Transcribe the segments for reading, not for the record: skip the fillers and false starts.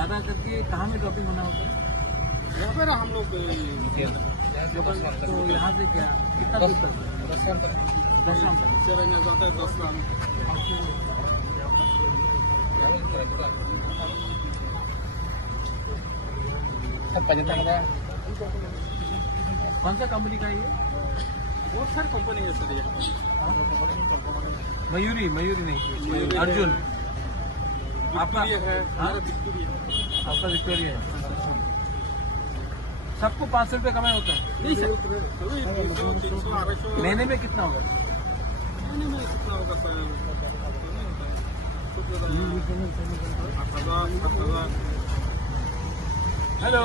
ज़्यादा करके कहाँ में ड्रॉपिंग होना होता है? यहाँ पर हम लोग तो यहाँ से क्या कितना दूर तक? 10 ग्राम तक। चरना जाता है 10 ग्राम। कौन सा कंपनी का है ये? बहुत सारी कंपनी है सर ये। मयूरी नहीं, अर्जुन आपका विक्टोरिया है, हाँ? हमारा विक्टोरिया है। आपका विक्टोरिया है। सबको 500 रुपये कमाई होता है। नहीं सर, कभी 200, 300, 250। महीने में कितना होगा? महीने में कितना होगा सर? कुछ ज़्यादा 8,000, 7,000। हेलो,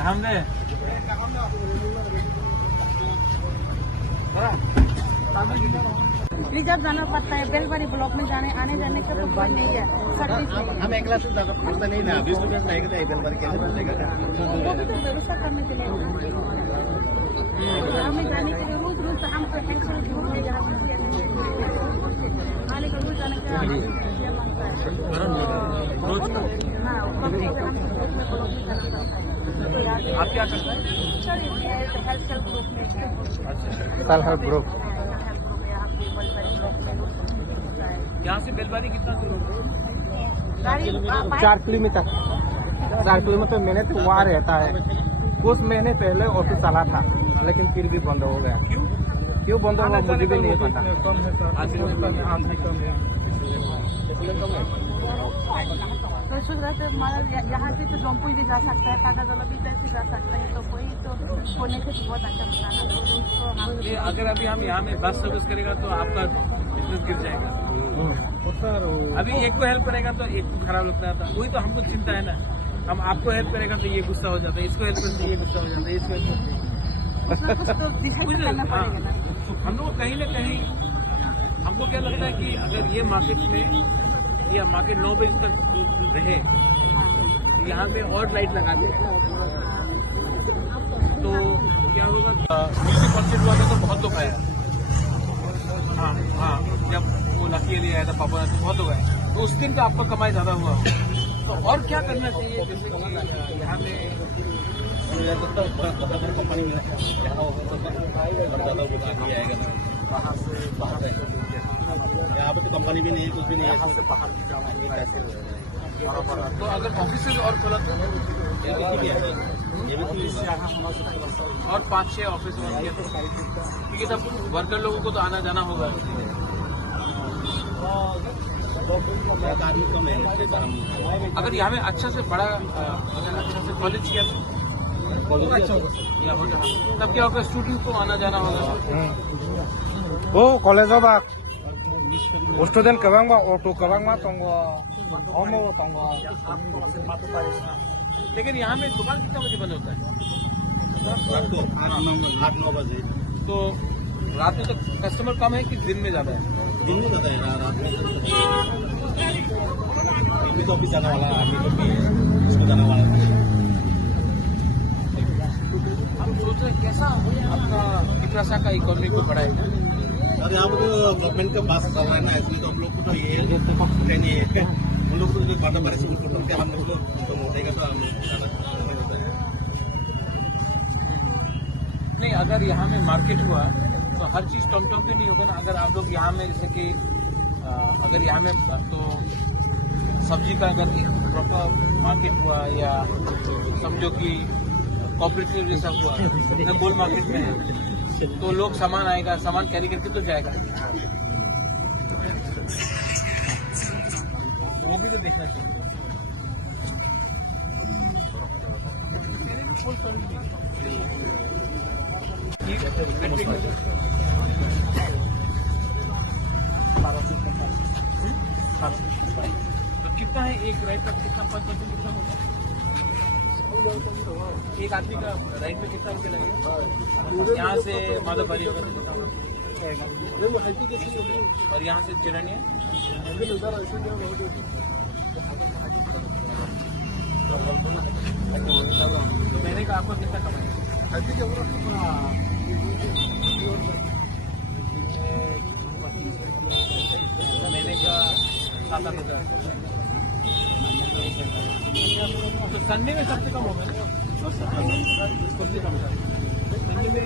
हमने रिजर्व जाना पड़ता है। बेलबारी ब्लॉक में आने जाने का तो कोई नहीं है, सर्विस नहीं है। हम एक क्लास से ज्यादा पढ़ता नहीं ना, 20 रुपये नहीं करते बेलबारी कैसे मिलेगा? वो भी तो व्यवस्था करने के लिए हमें जाने के लिए रोज हमको टेंशन आने का रोज जाने का ये मांगता है। हाँ, कभी कभी हम आप क्या करते हैं? हेल्थ ग्रुप में सेल्फ हेल्प ग्रुप। यहाँ से बेलबारी कितना दूर होगा? 4 किलोमीटर मैंने तो वहाँ रहता है। कुछ महीने पहले ऑफिस चला था, लेकिन फिर भी बंद हो गया। क्यों बंद हुआ मुझे भी नहीं पता। तो सोच रहे थे यहाँ से तो जौनपुर भी जा सकता है, कागजवाला भी इधर से जा सकता है, तो कोई तो होने से बहुत अच्छा बताना। ये अगर अभी हम यहाँ में बस सर्विस करेगा तो आपका बिजनेस गिर जाएगा। अभी एक को हेल्प करेगा तो एक को खराब लगता था। वही तो हमको चिंता है ना। हम आपको हेल्प करेगा तो ये गुस्सा हो जाता है, इसको हेल्प करेगा तो ये गुस्सा हो जाता है, इसको हेल्प कुछ तो डिसाइड करना पड़ेगा ना। हम लोग कहीं ना कहीं हमको क्या लगता है कि अगर ये मार्केट में या मार्केट 9 बजे तक रहे, यहाँ पे और लाइट लगा दे तो क्या होगा? 20% हुआ था तो बहुत लोग आया। हाँ, जब वो लकी अली आया था पापा तो बहुत लोग आए, तो उस दिन का आपका कमाई ज्यादा हुआ। तो और क्या करना चाहिए? जैसे कि यहाँ में कंपनी में यहाँ पे तो कंपनी भी नहीं है, कुछ भी नहीं है। से बाहर तो अगर ऑफिस और खोला तो और 5-6 ऑफिस बन गए तो क्योंकि सब वर्कर लोगों को तो आना जाना होगा। आदमी कम है। अगर यहाँ में अच्छा से बड़ा अगर अच्छा से कॉलेज किया तो या हो जाए तब क्या होगा? स्टूडेंट को आना जाना होगा। ओ कॉलेज बा स्टूडेंट कबांग ऑटो कबांग लेकिन यहाँ में दुकान कितना बजे बंद होता है? 8-9 बजे। तो रात में तो कस्टमर कम है कि दिन में ज्यादा है? दिन में जाता है, रात में भी तो ऑफिस जाने वाला है, आदमी को भी इसको जाने वाला है। हम सोच रहे हैं कैसा अपना पिपरासा का इकोनॉमी को बढ़ाएगा। और यहाँ पर तो गवर्नमेंट का पास चल रहा है ना, इसलिए तो हम लोग को तो ये नहीं है। हम लोग को जो बाटा बारिश हम लोग को तो मोटेगा तो हम नहीं, अगर यहाँ में मार्केट हुआ तो हर चीज टॉम पे नहीं होगा ना। अगर आप लोग यहाँ में जैसे कि अगर यहाँ में तो सब्जी का अगर प्रॉपर मार्केट हुआ या समझो कि कोऑपरेटिव जैसा हुआ, गोल मार्केट में है तो लोग सामान आएगा, सामान कैरी करके तो जाएगा। वो भी तो देखना चाहिए। तो कितना है एक राइट का? कितना 5% कितना होगा? एक आदमी का राइट में कितना रुपये लगेगा? यहाँ से माधवबारी होगा तो कितना होगा? और यहाँ से चिरनिया तो महीने का आपको कितना कमाएगा? महीने का 7-8 हज़ार। तो संडे में सबसे कम हो गया ना, सबसे कम संडे में